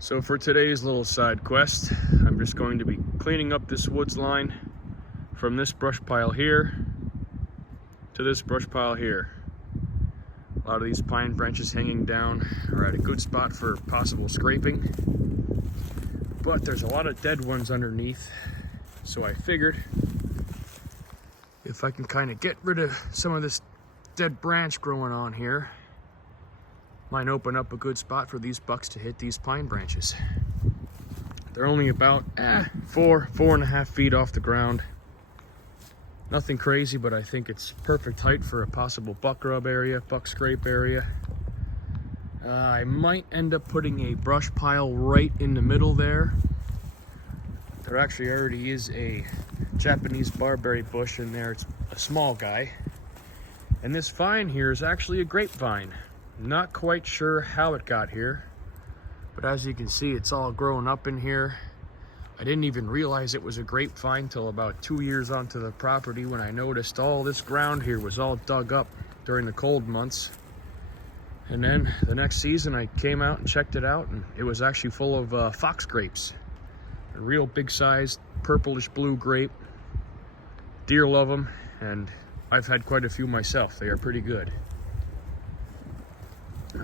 So for today's little side quest, I'm just going to be cleaning up this woods line from this brush pile here to this brush pile here. A lot of these pine branches hanging down are at a good spot for possible scraping, but there's a lot of dead ones underneath, so I figured if I can kind of get rid of some of this dead branch growing on here, might open up a good spot for these bucks to hit these pine branches. They're only about 4.5 feet off the ground. Nothing crazy, but I think it's perfect height for a possible buck rub area, buck scrape area. I might end up putting a brush pile right in the middle there. There actually already is a Japanese barberry bush in there. It's a small guy. And this vine here is actually a grapevine. Not quite sure how it got here, but as you can see, it's all grown up in here. I didn't even realize it was a grapevine till about 2 years onto the property when I noticed all this ground here was all dug up during the cold months. And then the next season I came out and checked it out, and it was actually full of fox grapes. A real big sized purplish blue grape. Deer love them, and I've had quite a few myself. They are pretty good.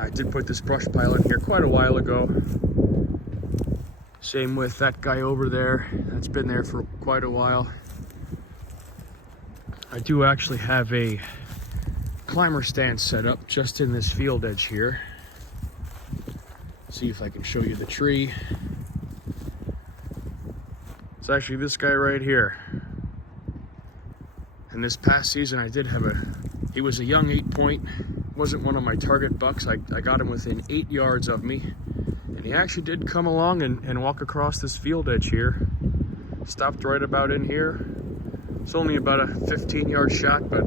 I did put this brush pile in here quite a while ago. Same with that guy over there. That's been there for quite a while. I do actually have a climber stand set up just in this field edge here. See if I can show you the tree. It's actually this guy right here. And this past season I did have he was a young 8-point. Wasn't one of my target bucks. I got him within 8 yards of me, and he actually did come along and walk across this field edge here. Stopped right about in here. It's only about a 15-yard shot, but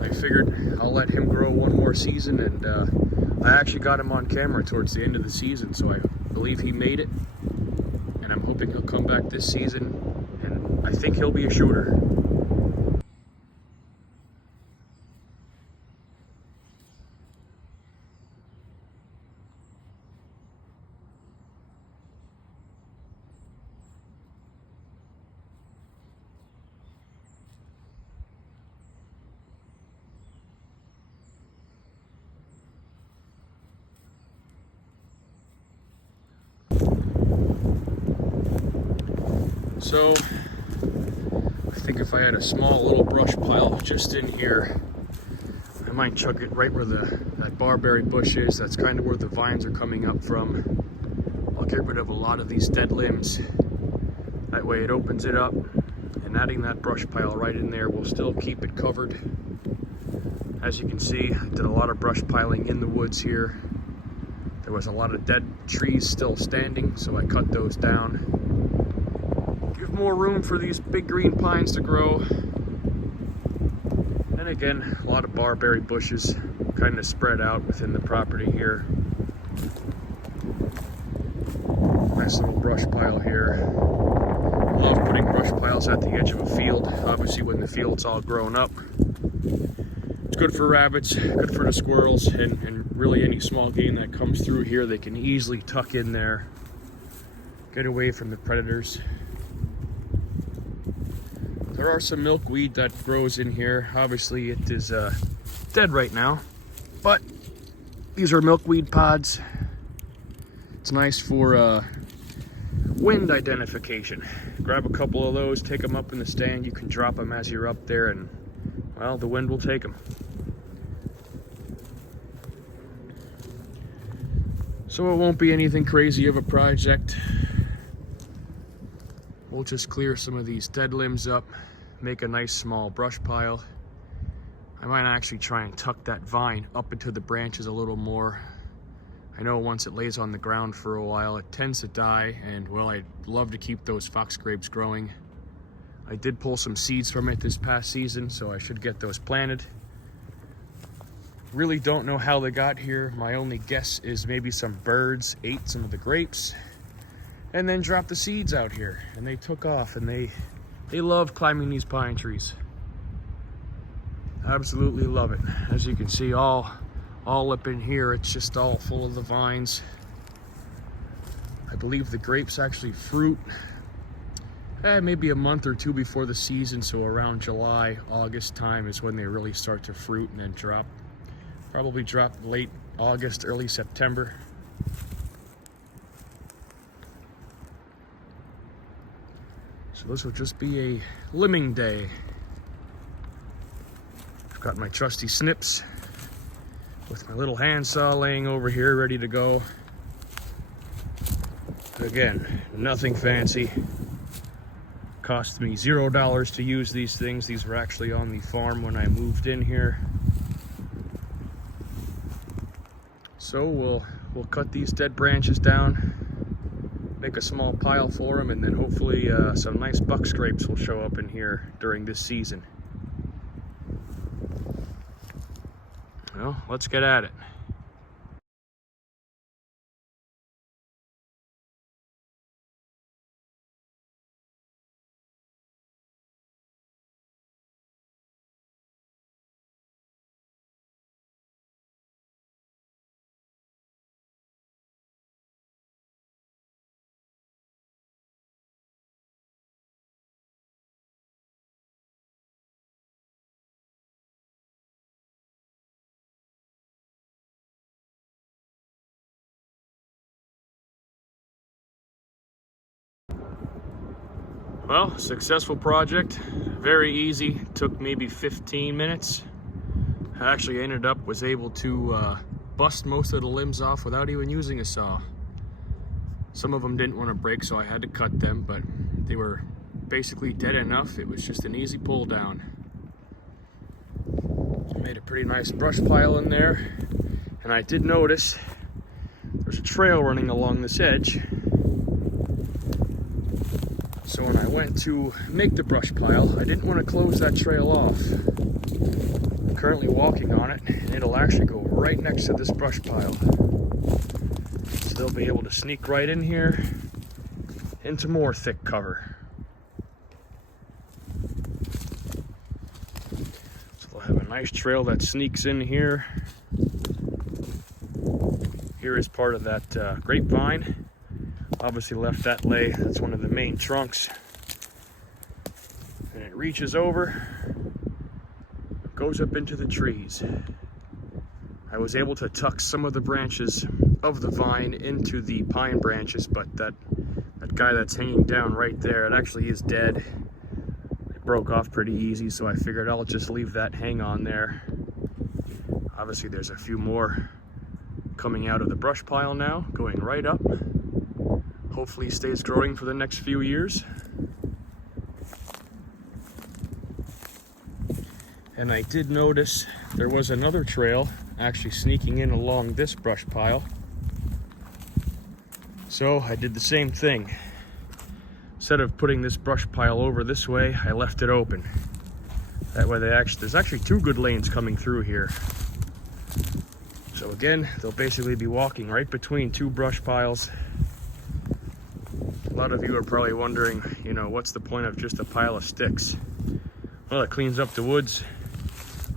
I figured I'll let him grow one more season, and I actually got him on camera towards the end of the season, so I believe he made it, and I'm hoping he'll come back this season, and I think he'll be a shooter. So, I think if I had a small little brush pile just in here, I might chuck it right where that barberry bush is. That's kind of where the vines are coming up from. I'll get rid of a lot of these dead limbs. That way it opens it up, and adding that brush pile right in there will still keep it covered. As you can see, I did a lot of brush piling in the woods here. There was a lot of dead trees still standing, so I cut those down. Give more room for these big green pines to grow. And again, a lot of barberry bushes kind of spread out within the property here. Nice little brush pile here. Love putting brush piles at the edge of a field, obviously when the field's all grown up. It's good for rabbits, good for the squirrels, and really any small game that comes through here, they can easily tuck in there, get away from the predators. There are some milkweed that grows in here. Obviously it is dead right now, but these are milkweed pods. It's nice for wind identification. Grab a couple of those, take them up in the stand. You can drop them as you're up there, and well, the wind will take them. So it won't be anything crazy of a project. We'll just clear some of these dead limbs up, make a nice small brush pile. I might actually try and tuck that vine up into the branches a little more. I know once it lays on the ground for a while, it tends to die, and well, I'd love to keep those fox grapes growing. I did pull some seeds from it this past season, so I should get those planted. Really don't know how they got here. My only guess is maybe some birds ate some of the grapes and then dropped the seeds out here, and they took off, and they love climbing these pine trees. Absolutely love it. As you can see, all up in here, it's just all full of the vines. I believe the grapes actually fruit maybe a month or two before the season, so around July, August time is when they really start to fruit and then drop. Probably drop late August, early September. So this will just be a limbing day. I've got my trusty snips with my little handsaw laying over here ready to go. Again, nothing fancy. Cost me $0 to use these things. These were actually on the farm when I moved in here. So we'll cut these dead branches down, make a small pile for them, and then hopefully some nice buck scrapes will show up in here during this season. Well, let's get at it. Well, successful project, very easy, took maybe 15 minutes. I actually was able to bust most of the limbs off without even using a saw. Some of them didn't want to break, so I had to cut them, but they were basically dead enough. It was just an easy pull down. I made a pretty nice brush pile in there, and I did notice there's a trail running along this edge. So when I went to make the brush pile, I didn't want to close that trail off. I'm currently walking on it, and it'll actually go right next to this brush pile. So they'll be able to sneak right in here into more thick cover. So they'll have a nice trail that sneaks in here. Here is part of that grapevine. Obviously left that lay, that's one of the main trunks. And it reaches over, goes up into the trees. I was able to tuck some of the branches of the vine into the pine branches, but that guy that's hanging down right there, it actually is dead. It broke off pretty easy, so I figured I'll just leave that hang on there. Obviously there's a few more coming out of the brush pile now, going right up. Hopefully stays growing for the next few years. And I did notice there was another trail actually sneaking in along this brush pile. So I did the same thing. Instead of putting this brush pile over this way, I left it open. That way there's actually two good lanes coming through here. So again, they'll basically be walking right between two brush piles. A lot of you are probably wondering, what's the point of just a pile of sticks? Well, it cleans up the woods.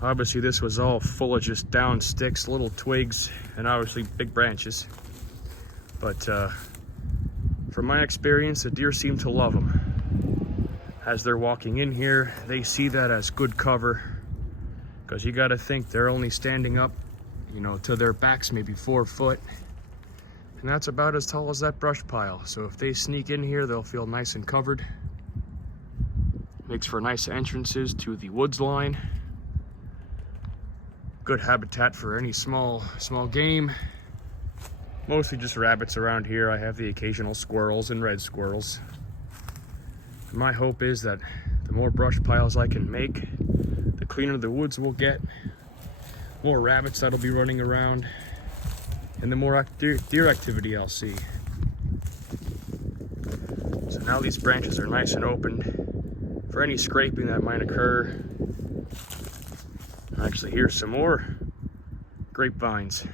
Obviously this was all full of just down sticks, little twigs, and obviously big branches. But from my experience, the deer seem to love them. As they're walking in here, they see that as good cover, because you got to think they're only standing up, to their backs maybe 4 foot. And that's about as tall as that brush pile. So if they sneak in here, they'll feel nice and covered. Makes for nice entrances to the woods line. Good habitat for any small game. Mostly just rabbits around here. I have the occasional squirrels and red squirrels. My hope is that the more brush piles I can make, the cleaner the woods will get. More rabbits that'll be running around, and the more deer activity I'll see. So now these branches are nice and open for any scraping that might occur. Actually, here's some more grapevines.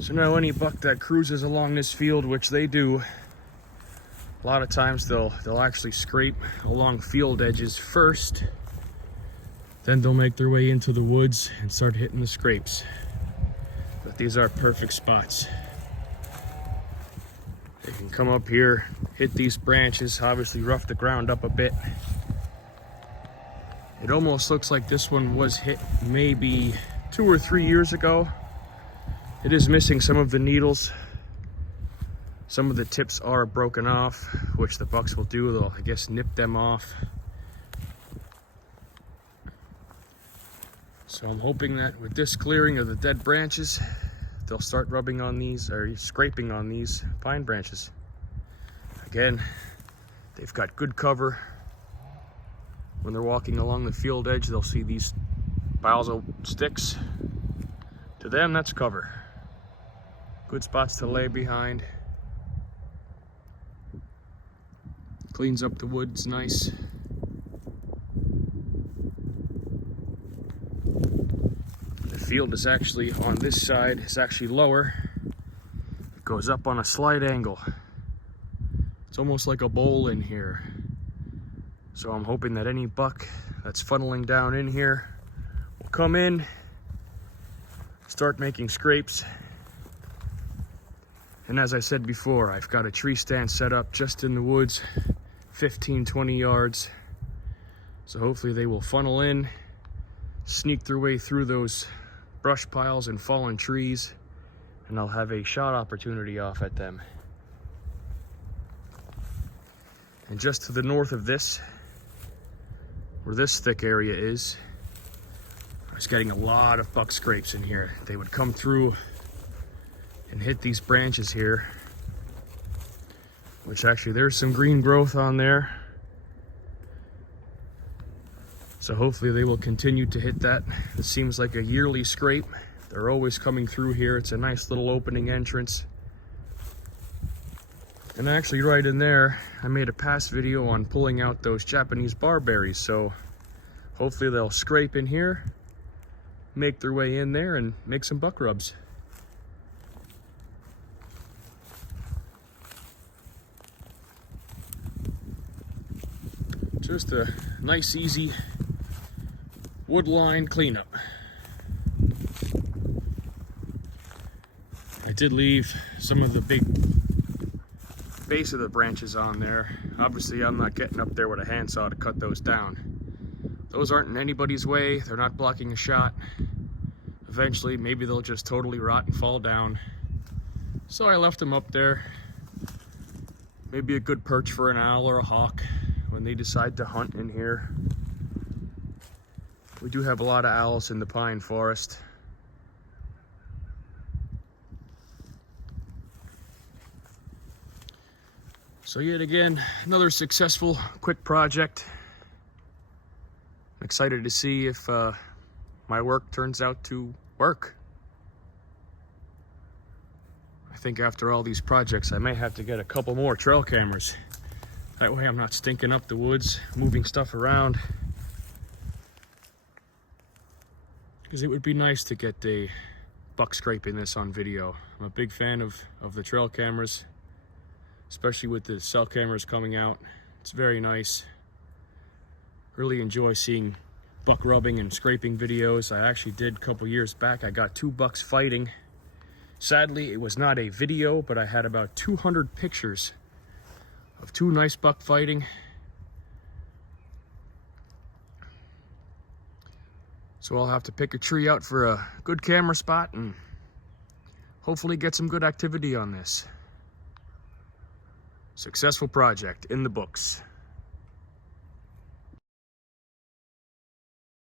So now any buck that cruises along this field, which they do, a lot of times they'll actually scrape along field edges first. Then they'll make their way into the woods and start hitting the scrapes. But these are perfect spots. They can come up here, hit these branches, obviously rough the ground up a bit. It almost looks like this one was hit maybe 2 or 3 years ago. It is missing some of the needles. Some of the tips are broken off, which the bucks will do. They'll, I guess, nip them off. So I'm hoping that with this clearing of the dead branches, they'll start rubbing on these, or scraping on these pine branches. Again, they've got good cover. When they're walking along the field edge, they'll see these piles of sticks. To them, that's cover. Good spots to lay behind. Cleans up the woods nice. The field is actually on this side, it's actually lower. It goes up on a slight angle. It's almost like a bowl in here. So I'm hoping that any buck that's funneling down in here will come in, start making scrapes. And as I said before, I've got a tree stand set up just in the woods, 15-20 yards. So hopefully they will funnel in, sneak their way through those brush piles and fallen trees, and I'll have a shot opportunity off at them. And just to the north of this, where this thick area is, I was getting a lot of buck scrapes in here. They would come through and hit these branches here, which actually there's some green growth on there. So hopefully they will continue to hit that. It seems like a yearly scrape. They're always coming through here. It's a nice little opening entrance. And actually right in there, I made a past video on pulling out those Japanese barberries. So hopefully they'll scrape in here, make their way in there, and make some buck rubs. Just a nice, easy wood line cleanup. I did leave some of the big base of the branches on there. Obviously, I'm not getting up there with a handsaw to cut those down. Those aren't in anybody's way. They're not blocking a shot. Eventually, maybe they'll just totally rot and fall down. So I left them up there. Maybe a good perch for an owl or a hawk when they decide to hunt in here. We do have a lot of owls in the pine forest. So yet again, another successful, quick project. I'm excited to see if my work turns out to work. I think after all these projects, I may have to get a couple more trail cameras. That way I'm not stinking up the woods, moving stuff around. Because it would be nice to get a buck scraping this on video. I'm a big fan of the trail cameras, especially with the cell cameras coming out. It's very nice. Really enjoy seeing buck rubbing and scraping videos. I actually did a couple years back. I got 2 bucks fighting. Sadly, it was not a video, but I had about 200 pictures of 2 nice buck fighting. So I'll have to pick a tree out for a good camera spot and hopefully get some good activity on this. Successful project in the books.